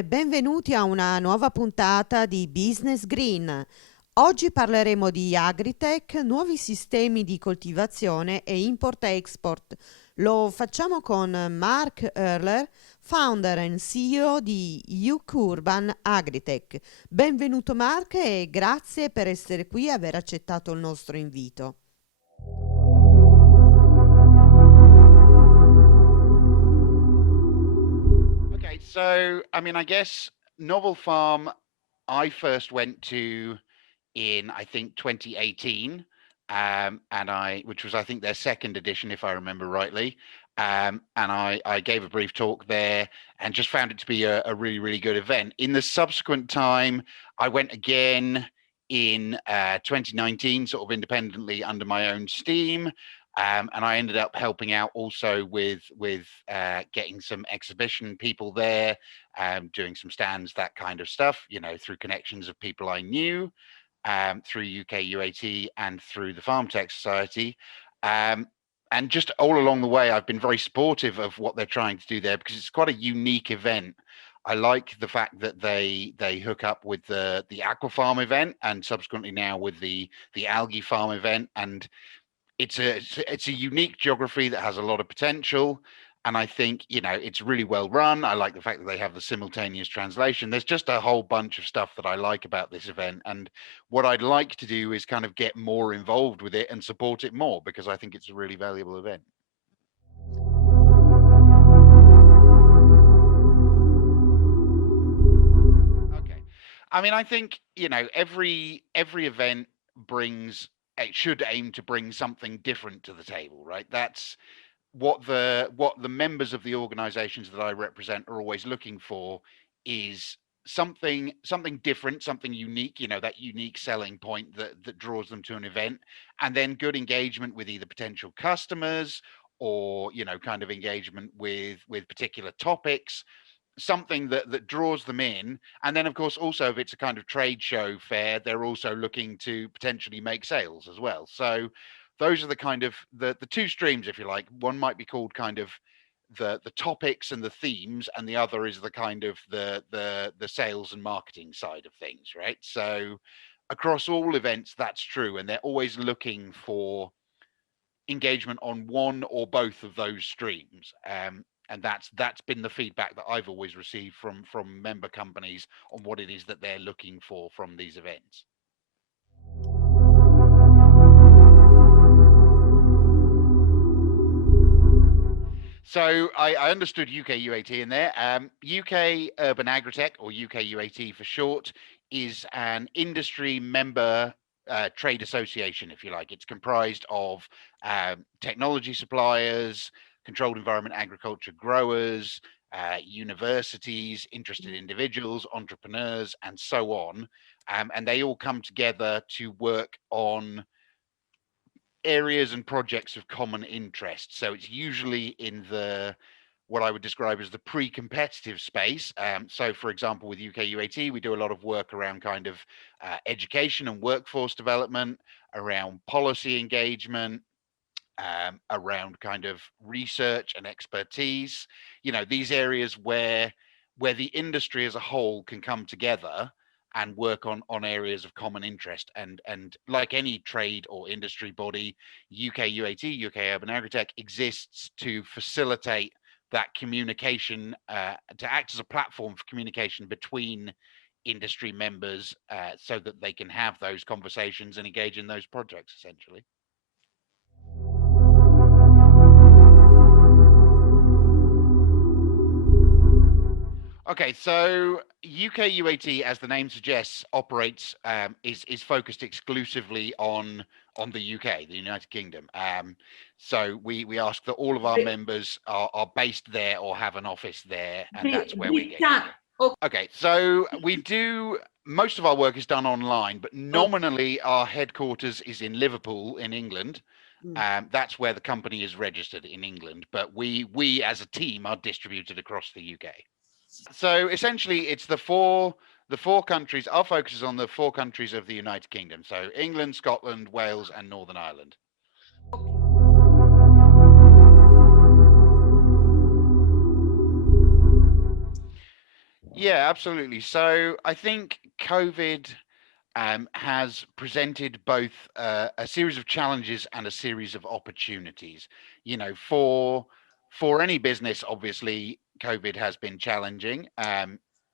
e benvenuti a una nuova puntata di Business Green. Oggi parleremo di Agritech, nuovi sistemi di coltivazione e import-export. Lo facciamo con Mark Erler, founder and CEO di UK Urban Agritech. Benvenuto Mark e grazie per essere qui e aver accettato il nostro invito. Okay, so I guess Novel Farm, I first went to in I think 2018, which was I think their second edition, if I remember rightly. And I gave a brief talk there and just found it to be a really, really good event. In the subsequent time, I went again in 2019, sort of independently under my own steam. And I ended up helping out also with getting some exhibition people there, doing some stands, that kind of stuff, through connections of people I knew, through UK UAT and through the Farm Tech Society. And just all along the way, I've been very supportive of what they're trying to do there because it's quite a unique event. I like the fact that they hook up with the Aqua Farm event and subsequently now with the Algae Farm event, and it's a unique geography that has a lot of potential. And I think it's really well run. I like the fact that they have the simultaneous translation. There's just a whole bunch of stuff that I like about this event, and what I'd like to do is kind of get more involved with it and support it more because I think it's a really valuable event. Okay. I think every event brings it should aim to bring something different to the table, right? That's what the members of the organizations that I represent are always looking for is something different, something unique, that unique selling point that draws them to an event, and then good engagement with either potential customers or kind of engagement with particular topics, something that draws them in. And then of course also if it's a kind of trade show fair, they're also looking to potentially make sales as well. So those are the kind of the two streams, if you like. One might be called kind of the topics and the themes, and the other is the kind of the sales and marketing side of things, right? So across all events that's true, and they're always looking for engagement on one or both of those streams. And that's been the feedback that I've always received from member companies on what it is that they're looking for from these events. So I understood UK UAT in there. UK Urban Agritech, or UK UAT for short, is an industry member trade association, if you like. It's comprised of technology suppliers, controlled environment agriculture growers, universities, interested individuals, entrepreneurs, and so on. And they all come together to work on areas and projects of common interest. So it's usually in the what I would describe as the pre-competitive space. So, for example, with UK UAT, we do a lot of work around kind of education and workforce development, around policy engagement, around kind of research and expertise. These areas where the industry as a whole can come together and work on areas of common interest. And like any trade or industry body, UK UAT, UK Urban Agritech, exists to facilitate that communication, to act as a platform for communication between industry members, so that they can have those conversations and engage in those projects essentially. Okay, so UK UAT, as the name suggests, operates is focused exclusively on the UK, the United Kingdom. So we ask that all of our Bri- members are based there or have an office there, and that's where we get Britannia. going. Okay, so we do most of our work is done online, but Oh, nominally our headquarters is in Liverpool, in England. mm. That's where the company is registered in England, but we as a team are distributed across the UK. So essentially, it's the four countries. Our focus is on the four countries of the United Kingdom. So England, Scotland, Wales, and Northern Ireland. Yeah, absolutely. So I think COVID has presented both a series of challenges and a series of opportunities. You know, for any business, obviously, COVID has been challenging.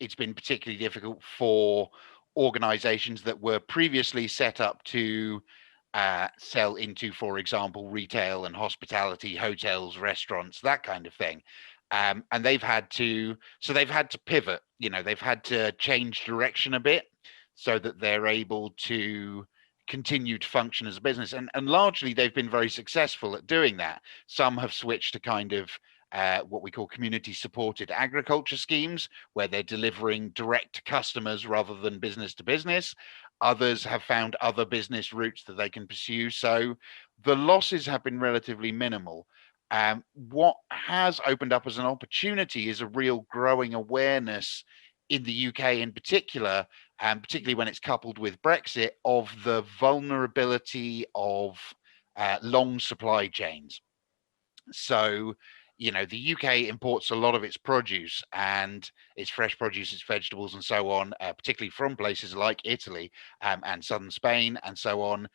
It's been particularly difficult for organizations that were previously set up to sell into, for example, retail and hospitality, hotels, restaurants, that kind of thing. And they've had to pivot. You know, they've had to change direction a bit so that they're able to continue to function as a business. And largely they've been very successful at doing that. Some have switched to kind of what we call community supported agriculture schemes, where they're delivering direct to customers rather than business to business. Others have found other business routes that they can pursue. So the losses have been relatively minimal. What has opened up as an opportunity is a real growing awareness in the UK in particular, and particularly when it's coupled with Brexit, of the vulnerability of long supply chains. So, you know, the UK imports a lot of its produce and its fresh produce, its vegetables, and so on, particularly from places like Italy and southern Spain and so on,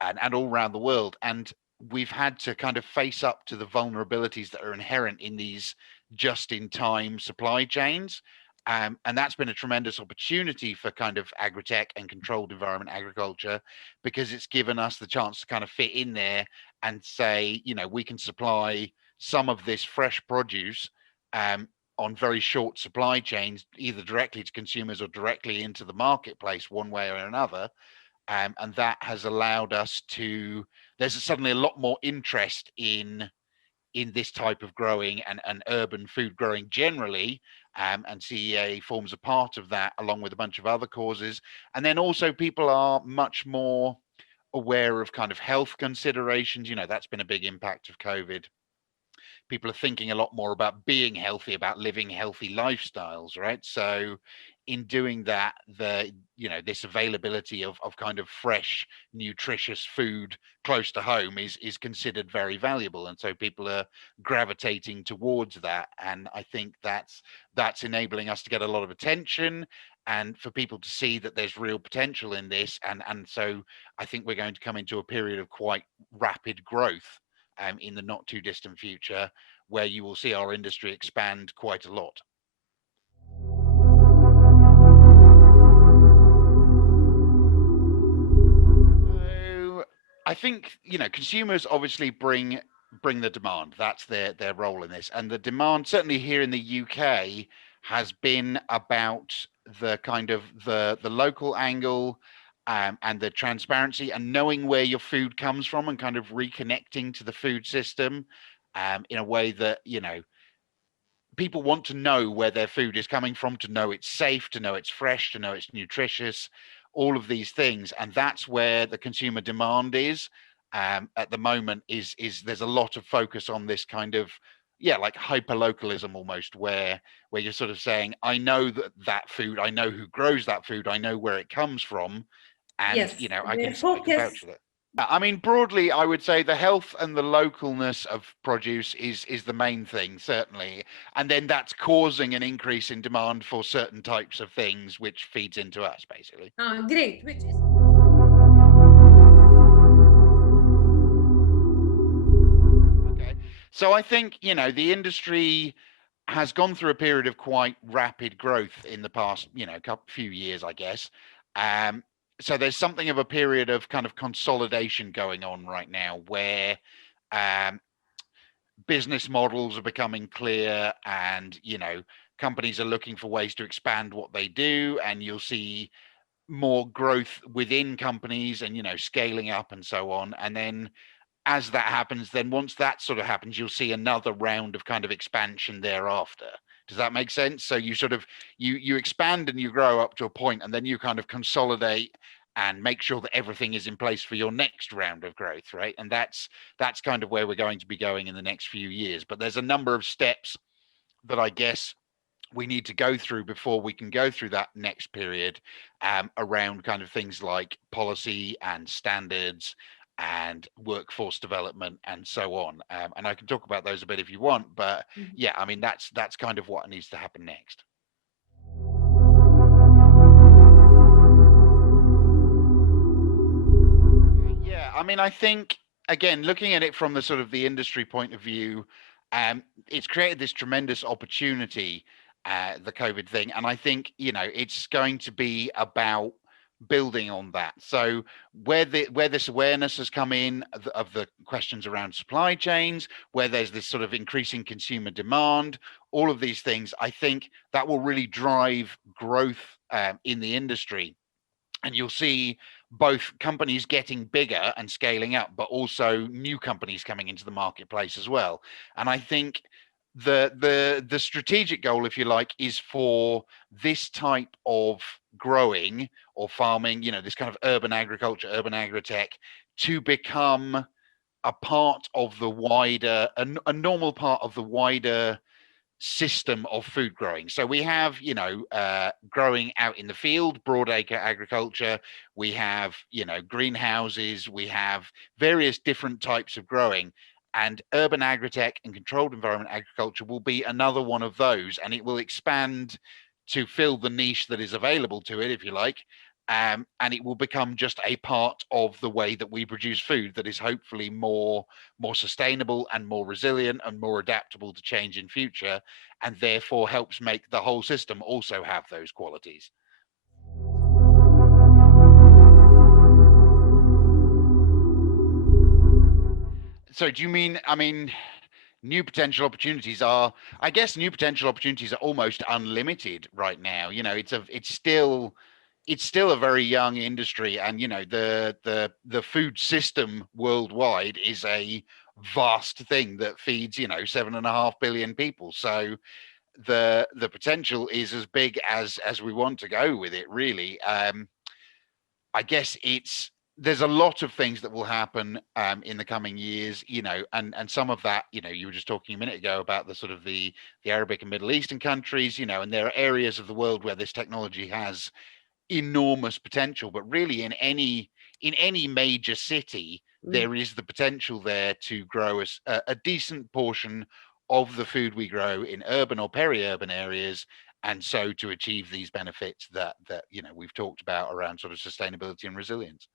and all around the world. And we've had to kind of face up to the vulnerabilities that are inherent in these just in time supply chains. And that's been a tremendous opportunity for kind of agri-tech and controlled environment agriculture, because it's given us the chance to kind of fit in there and say, you know, we can supply some of this fresh produce um, on very short supply chains, either directly to consumers or directly into the marketplace, one way or another. And that has allowed us to. There's suddenly a lot more interest in this type of growing and urban food growing generally, and CEA forms a part of that, along with a bunch of other causes. And then also people are much more aware of kind of health considerations. You know, that's been a big impact of COVID. People are thinking a lot more about being healthy, about living healthy lifestyles, right? So in doing that, the you know, this availability of kind of fresh, nutritious food close to home is considered very valuable. And so people are gravitating towards that. And I think that's enabling us to get a lot of attention and for people to see that there's real potential in this. And so I think we're going to come into a period of quite rapid growth in the not too distant future, where you will see our industry expand quite a lot. So I think, you know, consumers obviously bring the demand. That's their role in this, and the demand certainly here in the UK has been about the kind of the local angle. And the transparency and knowing where your food comes from and kind of reconnecting to the food system in a way that, you know, people want to know where their food is coming from, to know it's safe, to know it's fresh, to know it's nutritious, all of these things. And that's where the consumer demand is at the moment. Is there's a lot of focus on this kind of, yeah, like hyper localism almost, where you're sort of saying, I know that food, I know who grows that food, I know where it comes from, and you Yes, know, the I can vouch focus. for that. I mean, broadly, I would say the health and the localness of produce is the main thing, certainly, and then that's causing an increase in demand for certain types of things, which feeds into us, basically. Great, which is Okay, so I think, you know, the industry has gone through a period of quite rapid growth in the past, you know, couple few years, I guess. Um, so there's something of a period of kind of consolidation going on right now, where um, business models are becoming clear, and you know, companies are looking for ways to expand what they do, and you'll see more growth within companies and, you know, scaling up and so on. And then as that happens, then once that sort of happens, you'll see another round of kind of expansion thereafter. Does that make sense? So you sort of you expand and you grow up to a point, and then you kind of consolidate and make sure that everything is in place for your next round of growth, right? And that's kind of where we're going to be going in the next few years. But there's a number of steps that I guess we need to go through before we can go through that next period, around kind of things like policy and standards and workforce development and so on. And I can talk about those a bit if you want, but Mhm. yeah, I mean, that's kind of what needs to happen next. mean, I think again, looking at it from the sort of the industry point of view, it's created this tremendous opportunity, the COVID thing, and I think it's going to be about building on that. So where this awareness has come in of the questions around supply chains, where there's this sort of increasing consumer demand, all of these things, I think that will really drive growth in the industry. And you'll see both companies getting bigger and scaling up, but also new companies coming into the marketplace as well. And I think the strategic goal, if you like, is for this type of growing or farming, this kind of urban agriculture, urban agritech, to become a part of the wider, a normal part of the wider system of food growing. So we have, growing out in the field, broadacre agriculture. We have, greenhouses. We have various different types of growing. And urban agritech and controlled environment agriculture will be another one of those. And it will expand to fill the niche that is available to it, if you like. And it will become just a part of the way that we produce food that is hopefully more sustainable and more resilient and more adaptable to change in future, and therefore helps make the whole system also have those qualities. So do you mean, I mean, new potential opportunities are, I guess new potential opportunities are almost unlimited right now. It's still a very young industry, and the food system worldwide is a vast thing that feeds 7.5 billion people. So the potential is as big as we want to go with it, really. I guess there's a lot of things that will happen in the coming years, and some of that, you were just talking a minute ago about the sort of the Arabic and Middle Eastern countries, and there are areas of the world where this technology has enormous potential. But really, in any major city, there is the potential there to grow a decent portion of the food we grow in urban or peri-urban areas, and so to achieve these benefits that we've talked about around sort of sustainability and resilience.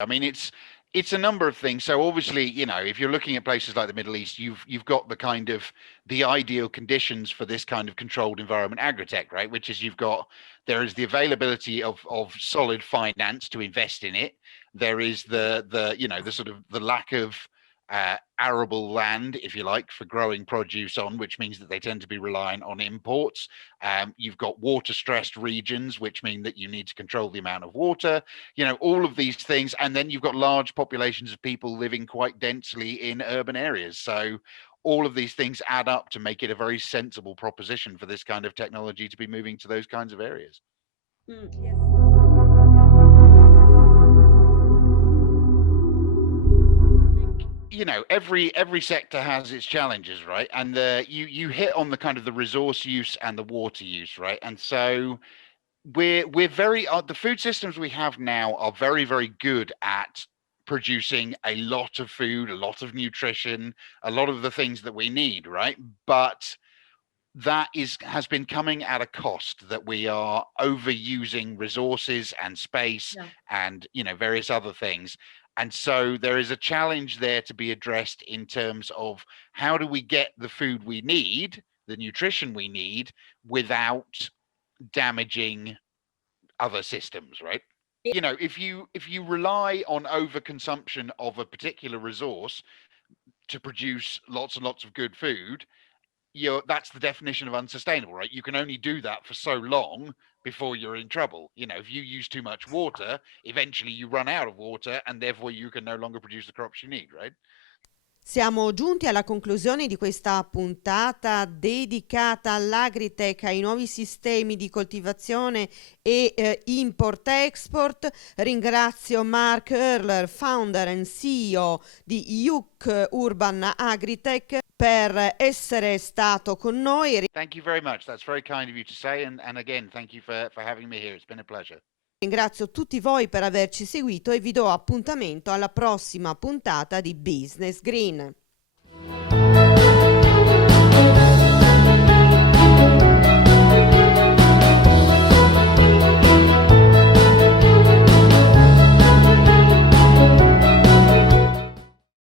I mean, it's a number of things. So obviously, if you're looking at places like the Middle East, you've got the ideal conditions for this kind of controlled environment agritech, right? Which is there is the availability of solid finance to invest in it. There is the sort of the lack of arable land, if you like, for growing produce on, which means that they tend to be reliant on imports. You've got water stressed regions, which mean that you need to control the amount of water, all of these things. And then you've got large populations of people living quite densely in urban areas. So all of these things add up to make it a very sensible proposition for this kind of technology to be moving to those kinds of areas. Yes. Every sector has its challenges, right? And you hit on the kind of the resource use and the water use, right? And so we're very the food systems we have now are very, very good at producing a lot of food, a lot of nutrition, a lot of the things that we need, right? But that has been coming at a cost, that we are overusing resources and space, Yeah. and various other things. And so there is a challenge there to be addressed in terms of how do we get the food we need, the nutrition we need, without damaging other systems, right? If you rely on overconsumption of a particular resource to produce lots and lots of good food, that's the definition of unsustainable, right? You can only do that for so long before you're in trouble. If you use too much water, eventually you run out of water, and therefore you can no longer produce the crops you need, right? Siamo giunti alla conclusione di questa puntata dedicata all'agritech, ai nuovi sistemi di coltivazione e import-export. Ringrazio Mark Erler, founder and CEO di Yuk Urban Agritech, per essere stato con noi. Thank you very much. That's very kind of you to say. And again, thank you for having me here. It's been a pleasure. Ringrazio tutti voi per averci seguito e vi do appuntamento alla prossima puntata di Business Green.